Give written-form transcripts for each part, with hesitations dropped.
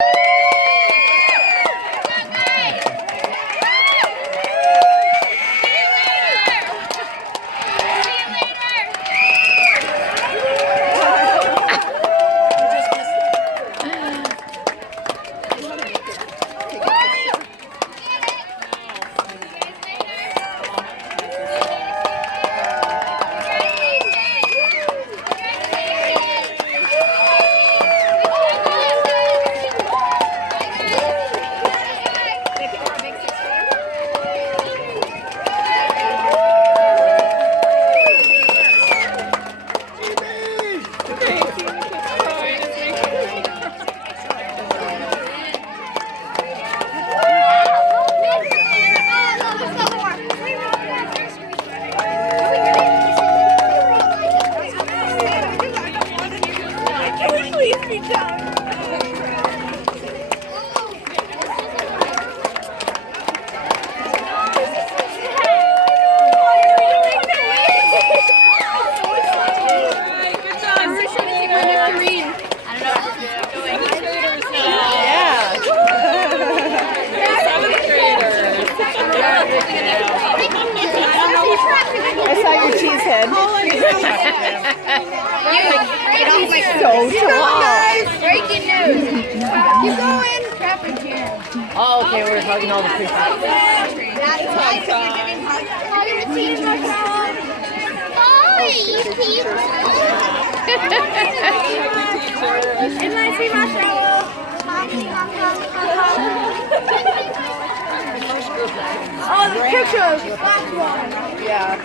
I saw your cheese head. So tall. Breaking news. Keep going. Traffic jam. Oh, okay, we're hugging all the people. Bye, people. And I see my shower. Oh, the pictures. Last one. Yeah.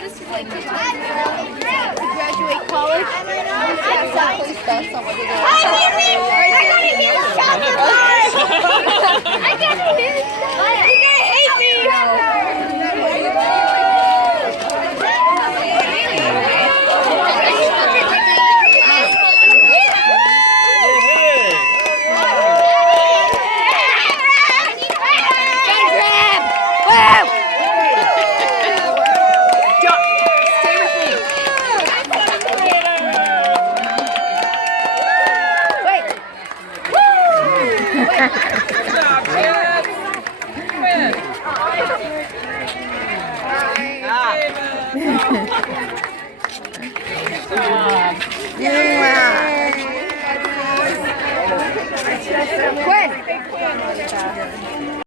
This is like to graduate college. Yeah.